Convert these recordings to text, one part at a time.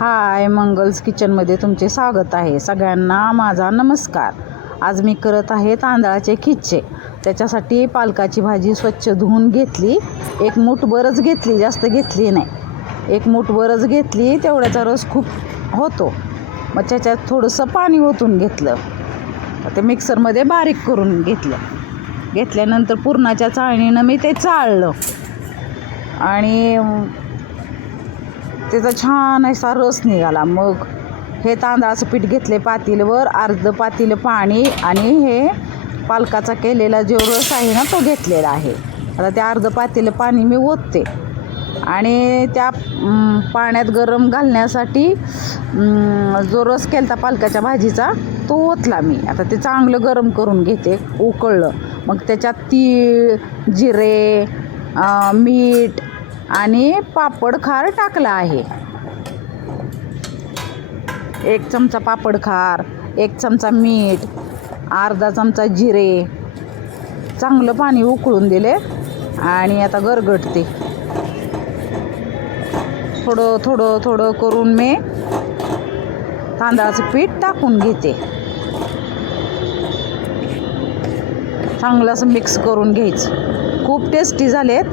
हाय मंगल्स किचनमध्ये तुमचे स्वागत आहे. सगळ्यांना माझा नमस्कार. आज मी करत आहे तांदळाचे खिच्चे. त्याच्यासाठी पालकाची भाजी स्वच्छ धुवून घेतली. एक मूठ घेतली जास्त घेतली नाही. एक मूठ घेतली तेवढ्याचा रस खूप होतो. मग त्याच्यात थोडंसं पाणी ओतून घेतलं. ते मिक्सरमध्ये बारीक करून घेतलं. घेतल्यानंतर पुरणाच्या चाळणीनं मी ते चाळलं. आणि त्याचा छान असा रस निघाला. मग हे तांदळाचं पीठ घेतले पातीलवर अर्ध पातील पाणी आणि हे पालकाचा केलेला जो रस आहे ना तो घेतलेला आहे. आता त्या अर्ध पातील पाणी मी ओतते. आणि त्या पाण्यात गरम घालण्यासाठी जो रस केलता पालकाच्या भाजीचा तो ओतला मी. आता ते चांगलं गरम करून घेते उकळलं. मग त्याच्यात तीळ जिरे मीठ आणि पापड खार टाकला आहे. एक चमचा पापड खार एक चमचा मीठ अर्धा चमचा जिरे. चांगलं पाणी उकळून दिले आणि आता गरगटते. थोडं थोडं थोडं करून मी तांदळाचं पीठ टाकून घेते. चांगलं असं मिक्स करून घ्यायचं. खूप टेस्टी झालेत.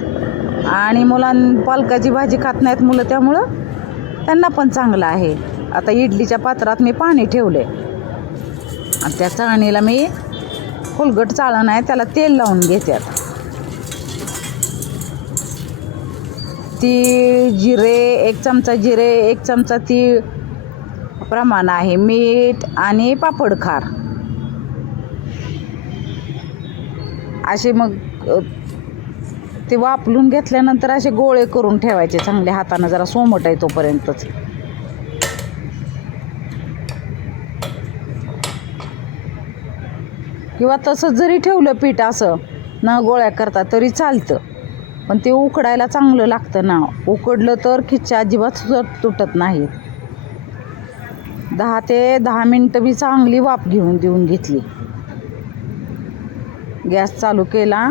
आणि मुलां पालकाची भाजी खात नाहीत मुलं त्यामुळं त्यांना पण चांगलं आहे. आता इडलीच्या पात्रात मी पाणी ठेवले आणि त्या चाळणीला मी फुलगट चाळण आहे त्याला तेल लावून घेते आता. तीळ जिरे एक चमचा जिरे एक चमचा तीळ प्रमाण आहे मीठ आणि पापड खार. असे मग ते वापलून घेतल्यानंतर असे गोळे करून ठेवायचे चांगले हातानं जरा सोमट आहे तोपर्यंतच. किंवा तसंच जरी ठेवलं पीठ असं न गोळ्या करता तरी चालतं. पण ते उकडायला चांगलं लागतं ना. उकडलं तर खिच्च्या अजिबात सुद्धा तुटत नाहीत दहा ते दहा मिनटं मी चांगली वाफ घेऊन देऊन घेतली. गॅस चालू केला.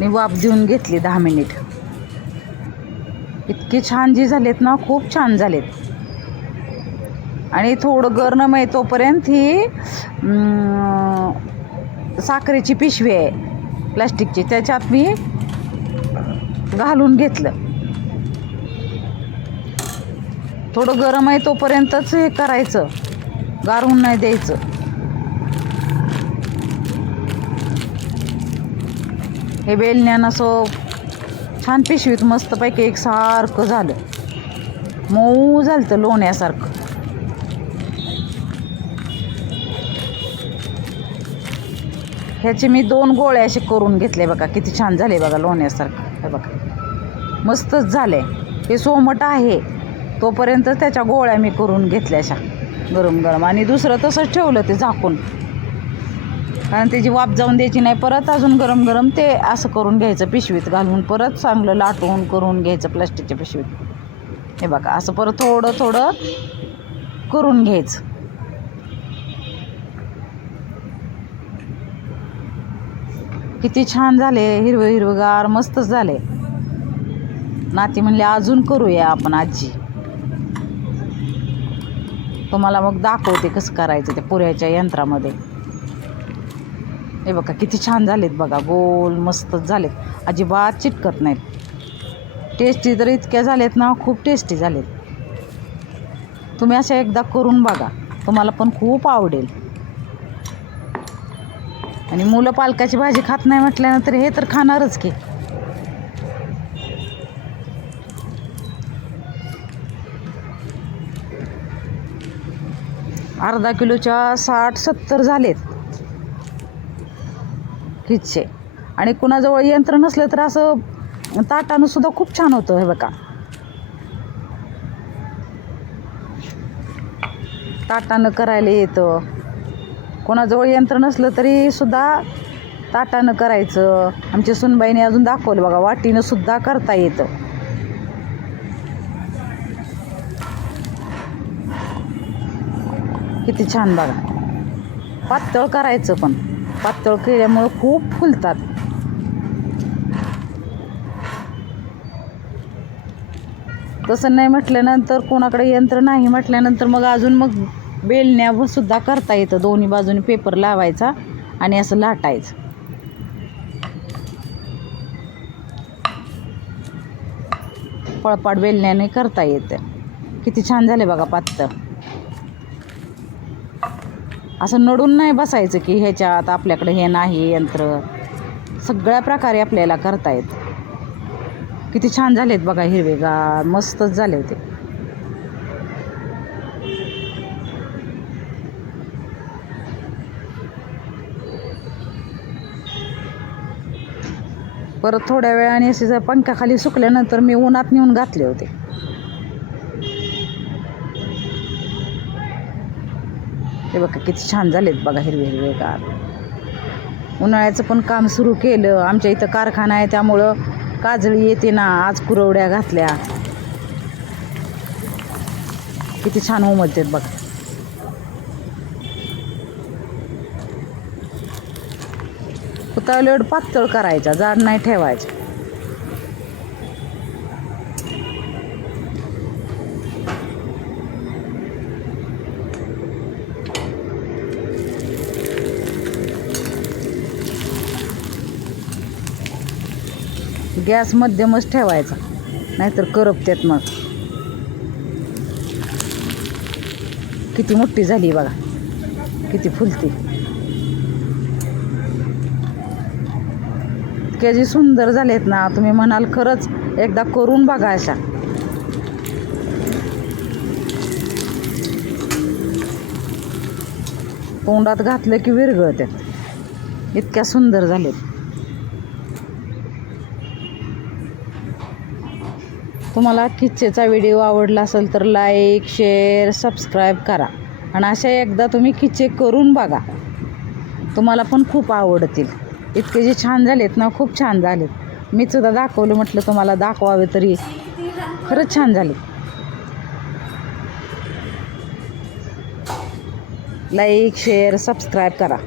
मी वाफ देऊन घेतली दहा मिनिट. इतकी छान जी झालेत ना खूप छान झालेत. आणि थोडं गरम आहे तोपर्यंत ही साखरेची पिशवी आहे प्लास्टिकची. त्याच्यात मी घालून घेतलं. थोडं गरम आहे तोपर्यंतच हे करायचं. गारून नाही द्यायचं. हे बेलण्यानं असं छान पिशवीत मस्तपैकी एक सारखं झालं. मऊ झालं तर लोण्यासारखं. ह्याचे मी दोन गोळे असे करून घेतले बघा किती छान झाले बघा लोण्यासारखं. हे बघा. मस्तच झाले हे सोमट आहे. तोपर्यंत त्याच्या गोळ्या मी करून घेतल्या अशा. गरम गरम आणि दुसरं तसंच ठेवलं ते झाकून. कारण त्याची वाफ जाऊन द्यायची नाही परत अजून गरम गरम ते असं करून घ्यायचं पिशवीत घालून परत चांगलं लाटून करून घ्यायचं प्लास्टिकच्या पिशवीत. हे बघा असं परत थोडं थोडं करून घ्यायचं. किती छान झाले हिरवं हिरवगार मस्तच झाले. नाती म्हणले अजून करूया आपण आजी. तुम्हाला मग दाखवते कसं करायचं ते पुऱ्याच्या यंत्रामध्ये. हे बघा किती छान झालेत बघा गोल मस्तच झालेत. अजिबात चिटकत नाहीत. टेस्टी तर इतक्या झालेत ना खूप टेस्टी झालेत. तुम्ही अशा एकदा करून बघा तुम्हाला पण खूप आवडेल. आणि मुलं पालकाची भाजी खात नाही म्हटल्यानंतर हे तर खाणारच की. अर्धा किलोच्या साठ सत्तर झालेत. खिच्चे आणि कुणाजवळ यंत्र नसलं तर असं ताटानं सुद्धा खूप छान होतं हे बघा. ताटानं करायला येतं. कोणाजवळ यंत्र नसलं तरी सुद्धा ताटानं करायचं. आमच्या सुनबाईने अजून दाखवलं बघा वाटीनं सुद्धा करता येतं. किती छान बघा. पातळ करायचं पण. पातळ केल्यामुळं खूप फुलतात. तसं नाही म्हटल्यानंतर कोणाकडे यंत्र नाही म्हटल्यानंतर मग अजून मग बेलण्या सुद्धा करता येतं. दोन्ही बाजूने पेपर लावायचा आणि असं लाटायचं. पळपाट बेलण्याने करता येतं. किती छान झाले बघा पातळ. असं नडून नाही बसायचं की ह्याच्यात आपल्याकडे हे नाही यंत्र. सगळ्या प्रकारे आपल्याला करता येतं किती छान झालेत बघा हिरवेगार मस्तच झाले ते परत थोड्या वेळाने असे जर पंख्याखाली सुकल्यानंतर मी उन्हात नेऊन घातले होते. हे बघा किती छान झालेत बघा हिरवे हिरवे गार. उन्हाळ्याचं पण काम सुरू केलं. आमच्या इथं कारखाना आहे त्यामुळं काजळी येते ना आज कुरवड्या घातल्या. किती छान उमजतात बघा. उतावल्यावर पातळ करायचा जाड नाही ठेवायचं. गॅस मध्यमच ठेवायचा. नाहीतर करपत्यात मग. किती मोठी झाली बघा. किती फुलती. इतक्या जी सुंदर झालेत ना तुम्ही म्हणाल खरंच एकदा करून बघा अशा. तोंडात घातलं की विरगळत्यात. इतक्या सुंदर झालेत. तुम्हाला किच्चेचा व्हिडिओ आवडला असेल तर लाईक शेअर सबस्क्राईब करा. आणि अशा एकदा तुम्ही किच्चे करून बघा. तुम्हाला पण खूप आवडतील. इतके जे छान झालेत ना खूप छान झालेत. मी सुद्धा दाखवलं म्हटलं तुम्हाला दाखवावे तरी. खरंच छान झाले. लाईक शेअर सबस्क्राईब करा.